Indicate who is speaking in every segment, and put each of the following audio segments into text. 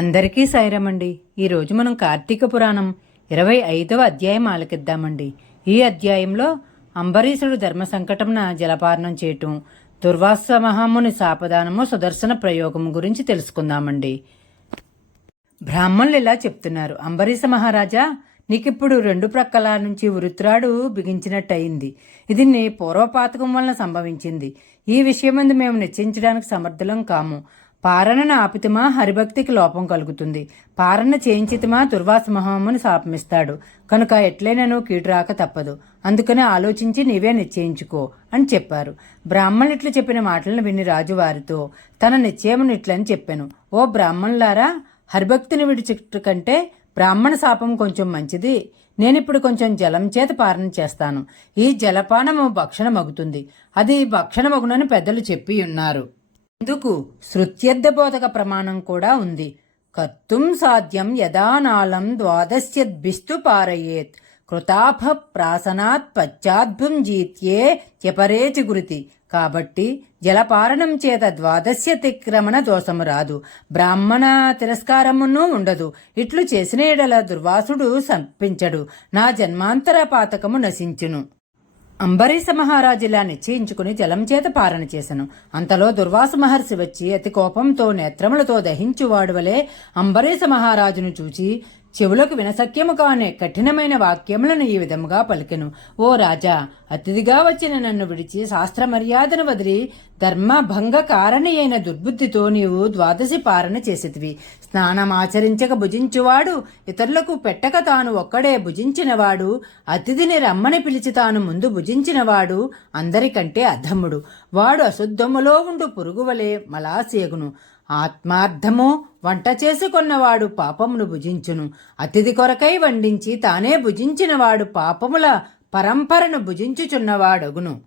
Speaker 1: అందరికీ సైరమండి ఈరోజు మనం కార్తీక పురాణం ఇరవై ఐదవ అధ్యాయం ఆలకిద్దామండి. ఈ అధ్యాయంలో అంబరీషుడు ధర్మ సంకటంన జలపారణం చేయటం దుర్వాస మహాముని సాపదానము సుదర్శన ప్రయోగం గురించి తెలుసుకుందామండి. బ్రాహ్మణులు ఇలా చెప్తున్నారు అంబరీష మహారాజా నీకిప్పుడు రెండు ప్రక్కల నుంచి వృత్రాడు బిగించినట్టయింది. ఇది నీ పూర్వపాతకం వలన సంభవించింది. ఈ విషయమందు మేము నిశ్చయించడానికి సమర్థులం కాము. పారణను ఆపితమా హరిభక్తికి లోపం కలుగుతుంది. పారణ చేయించితమా దుర్వాస మహాముని శాపమిస్తాడు. కనుక ఎట్లయినను కీడు రాక తప్పదు. అందుకనే ఆలోచించి నీవే నిశ్చయించుకో అని చెప్పారు. బ్రాహ్మణులు ఇట్లు చెప్పిన మాటలను విని రాజు వారితో తన నిశ్చయమును ఇట్లని చెప్పాను. ఓ బ్రాహ్మణులారా హరిభక్తిని విడిచిట్టు కంటే బ్రాహ్మణ శాపం కొంచెం మంచిది. నేనిప్పుడు కొంచెం జలం చేత పారణ చేస్తాను. ఈ జలపానము భక్షణమగుతుంది. అది భక్షణమగునని పెద్దలు చెప్పి ఉన్నారు. ఇందుకు శృత్యర్థబోధక ప్రమాణం కూడా ఉంది. కర్తుం సాధ్యం యదానాళం ద్వాదశ్యద్భిస్తు పారయేత్. కృతాభ ప్రాసనాత్ పశ్చాద్భుం జీత్యే త్యపరేచి గురితి. కాబట్టి జలపారణం చేత ద్వాదశ్యతిక్రమణ దోషము రాదు. బ్రాహ్మణ తిరస్కారమును ఉండదు. ఇట్లు చేసిన ఎడల దుర్వాసుడు సంపించడు. నా జన్మాంతర పాతకము నశించును. అంబరీష మహారాజు ఇలా నిశ్చయించుకుని జలం చేత పారణ చేశాను అంతలో దుర్వాస మహర్షి వచ్చి అతి కోపంతో నేత్రములతో దహించువాడువలే అంబరీష మహారాజును చూచి చెవులకు వినసఖ్యము కానే కఠినమైన వాక్యములను ఈ విధముగా పలికెను. ఓ రాజా అతిథిగా వచ్చిన నన్ను విడిచి శాస్త్ర మర్యాదను వదిలి ధర్మభంగ కారణి అయిన దుర్బుద్ధితో నీవు ద్వాదశి పారణ చేసేటివి స్నానమాచరించక భుజించువాడు ఇతరులకు పెట్టక తాను ఒక్కడే భుజించినవాడు అతిథిని రమ్మని పిలిచి తాను ముందు భుజించినవాడు అందరికంటే అధమ్ముడు వాడు అశుద్ధములో ఉండు పురుగువలే మలాసేగును ఆత్మార్థము వంట చేసుకున్నవాడు పాపమును భుజించును. అతిథి కొరకై వండించి తానే భుజించినవాడు పాపముల పరంపరను భుజించుచున్నవాడగును.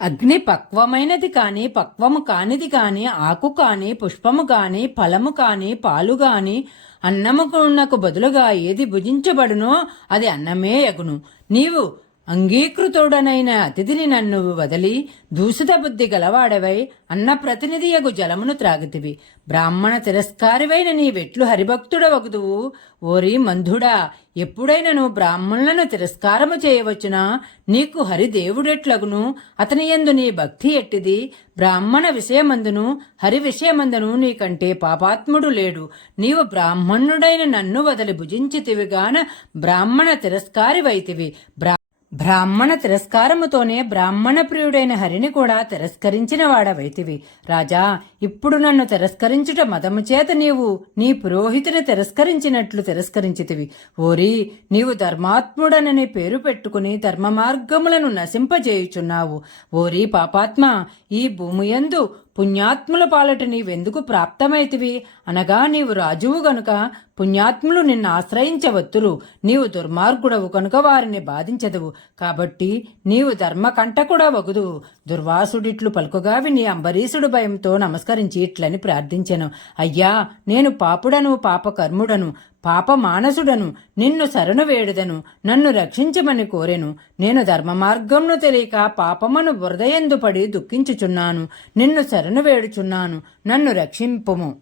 Speaker 1: అగ్ని పక్వమైనది కాని పక్వము కానిది కాని ఆకు కాని పుష్పము కాని ఫలము కాని పాలు కాని అన్నముకున్నకు బదులుగా ఏది భుజించబడునో అది అన్నమే అగును నీవు అంగీకృతుడనైన అతిథిని నన్ను వదిలి దూషిత బుద్ధి గలవాడవై అన్న ప్రతినిధియగు జలమును త్రాగితివి. బ్రాహ్మణ తిరస్కారివైన నీ వెట్లు హరిభక్తుడవగుదువు. ఓరి మంధుడా ఎప్పుడైనను బ్రాహ్మణులను తిరస్కారము చేయవచ్చునా? నీకు హరిదేవుడెట్లగును? అతని ఎందు నీ భక్తి ఎట్టిది? బ్రాహ్మణ విషయమందును హరి విషయమందును నీకంటే పాపాత్ముడు లేడు. నీవు బ్రాహ్మణుడైన నన్ను వదిలి భుజించితివిగాన బ్రాహ్మణ తిరస్కారివైతివి. బ్రా బ్రాహ్మణ తిరస్కారముతోనే బ్రాహ్మణ ప్రియుడైన హరిని కూడా తిరస్కరించిన వాడవైతివి. రాజా ఇప్పుడు నన్ను తిరస్కరించుట మదము చేత నీవు నీ పురోహితుని తిరస్కరించినట్లు తిరస్కరించితివి. ఓరి నీవు ధర్మాత్ముడనని పేరు పెట్టుకుని ధర్మ మార్గములను నశింపజేయుచున్నావు. ఓరి పాపాత్మ ఈ భూమియందు పుణ్యాత్ముల పాలట నీవెందుకు ప్రాప్తమైతివి? అనగా నీవు రాజువు గనుక పుణ్యాత్ములు నిన్ను ఆశ్రయించవత్తురు. నీవు దుర్మార్గుడవు కనుక వారిని బాధించదువు. కాబట్టి నీవు ధర్మకంటకుడా వగుదు దుర్వాసుడిట్లు పలుకుగా విని అంబరీషుడు భయంతో నమస్కరించి ఇట్లని ప్రార్థించెను. అయ్యా నేను పాపుడను పాపకర్ముడను. పాప మానసుడను నిన్ను శరణు వేడుదను నన్ను రక్షించమని కోరెను. నేను ధర్మ మార్గంను తెలియక పాపమును బురదయందు పడి దుఃఖించుచున్నాను. నిన్ను శరణు వేడుచున్నాను నన్ను రక్షింపుము.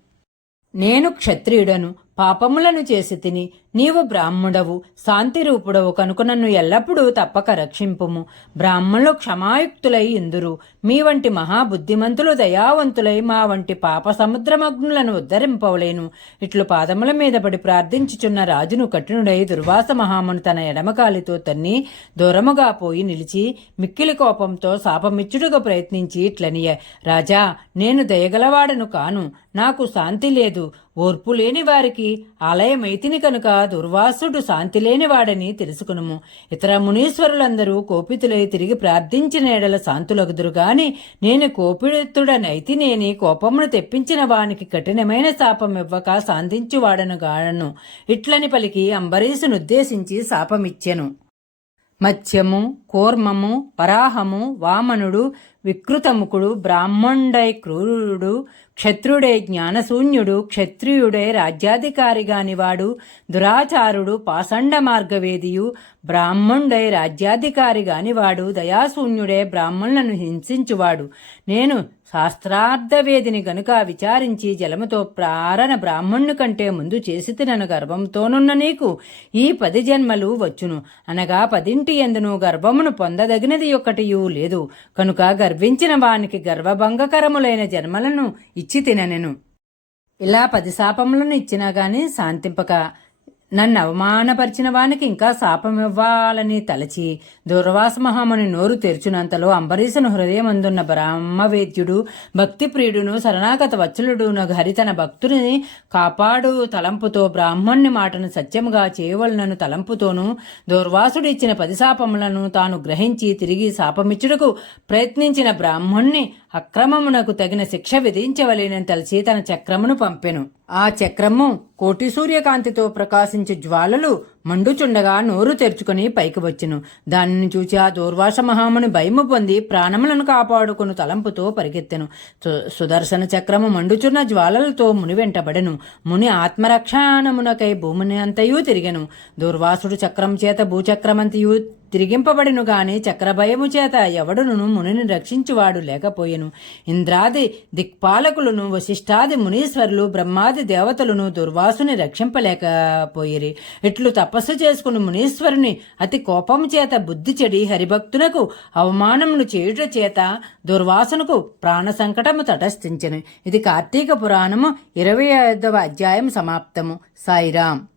Speaker 1: నేను క్షత్రియుడను పాపములను చేసి తిని నీవు బ్రాహ్ముడవు శాంతి రూపుడవు కనుక నన్ను ఎల్లప్పుడూ తప్పక రక్షింపుము. బ్రాహ్మణులు క్షమాయుక్తులై ఇందురు. మీ వంటి మహాబుద్ధిమంతులు దయావంతులై మా వంటి పాప సముద్రమగ్నులను ఉద్ధరింపవలేను. ఇట్లు పాదముల మీద పడి ప్రార్థించుచున్న రాజును కఠినుడై దుర్వాస మహామును తన ఎడమకాలితో తన్ని దూరముగా పోయి నిలిచి మిక్కిలి కోపంతో శాపమిచ్చుడుగా ప్రయత్నించి ఇట్లనియ రాజా నేను దయగలవాడను కాను. నాకు శాంతి లేదు. ఓర్పు లేని వారికి ఆలయమైతిని కనుక దుర్వాసుడు శాంతి లేనివాడని తెలుసుకునుము. ఇతర మునీశ్వరులందరూ కోపితులై తిరిగి ప్రార్థించిన ఎడల శాంతులగుదురు గాని నేను కోపితుడనైతినేని కోపమును తెప్పించిన వానికి కఠినమైన శాపం ఇవ్వక శాంతించువాడను గాడను ఇట్లని పలికి అంబరీషునుద్దేశించి శాపమిచ్చెను. మత్స్యము కూర్మము వరాహము వామనుడు వికృతముఖుడు బ్రాహ్మణుడై క్రూరుడు క్షత్రుడై జ్ఞానశూన్యుడు క్షత్రియుడై రాజ్యాధికారిగానివాడు దురాచారుడు పాసండ మార్గవేదియు బ్రాహ్మణుడై రాజ్యాధికారిగానివాడు దయాశూన్యుడే బ్రాహ్మణులను హింసించువాడు. నేను శాస్త్రార్థవేదిని గనుక విచారించి జలముతో ప్రారణ బ్రాహ్మణుని కంటే ముందు చేసి తినను గర్భంతోనున్న నీకు ఈ పది జన్మలు వచ్చును. అనగా పదింటి ఎందును గర్భమును పొందదగినది ఒక్కటియూ లేదు. కనుక గర్వించిన వానికి గర్వభంగకరములైన జన్మలను ఇచ్చి తిననెను. ఇలా పది శాపములను ఇచ్చినా గాని శాంతింపక నన్ను అవమానపరిచిన వానికి ఇంకా శాపమివ్వాలని తలచి దుర్వాస మహాముని నోరు తెరుచునంతలో అంబరీషుని హృదయమందున్న బ్రహ్మవేద్యుడు భక్తి ప్రియుడును శరణాగత వత్సలుడు హరి తన భక్తుని కాపాడు తలంపుతో బ్రాహ్మణ్ణి మాటను సత్యముగా చేయవలనను తలంపుతోనూ దుర్వాసుడిచ్చిన పది శాపములను తాను గ్రహించి తిరిగి శాపమిచ్చుటకు ప్రయత్నించిన బ్రాహ్మణ్ణి అక్రమమునకు తగిన శిక్ష విధించవలేనని తలచి తన చక్రమును పంపెను. ఆ చక్రము కోటి సూర్యకాంతితో ప్రకాశించే జ్వాలలు మండుచుండగా నోరు తెరుచుకుని పైకి వచ్చెను. దానిని చూచి ఆ దూర్వాస మహాముని భయము పొంది ప్రాణములను కాపాడుకుని తలంపుతో పరిగెత్తెను. సు- సుదర్శన చక్రము మండుచున్న జ్వాలలతో ముని వెంటబడెను. ముని ఆత్మరక్షణమునకై భూమిని అంతయు తిరిగెను. దుర్వాసుడు చక్రం చేత భూచక్రమంతయు తిరిగింపబడిను గాని చక్రభయము చేత ఎవడును మునిని రక్షించువాడు లేకపోయెను. ఇంద్రాది దిక్పాలకులను వశిష్ఠాది మునీశ్వరులు బ్రహ్మాది దేవతలను దుర్వాసుని రక్షింపలేకపోయిరి ఇట్లు తపస్సు చేసుకుని మునీశ్వరుని అతి కోపము చేత బుద్ధి చెడి హరిభక్తునకు అవమానములు చేయుట చేత దుర్వాసనకు ప్రాణ సంకటము తటస్థించను. ఇది కార్తీక పురాణము ఇరవై ఐదవ అధ్యాయం సమాప్తము. సాయిరాం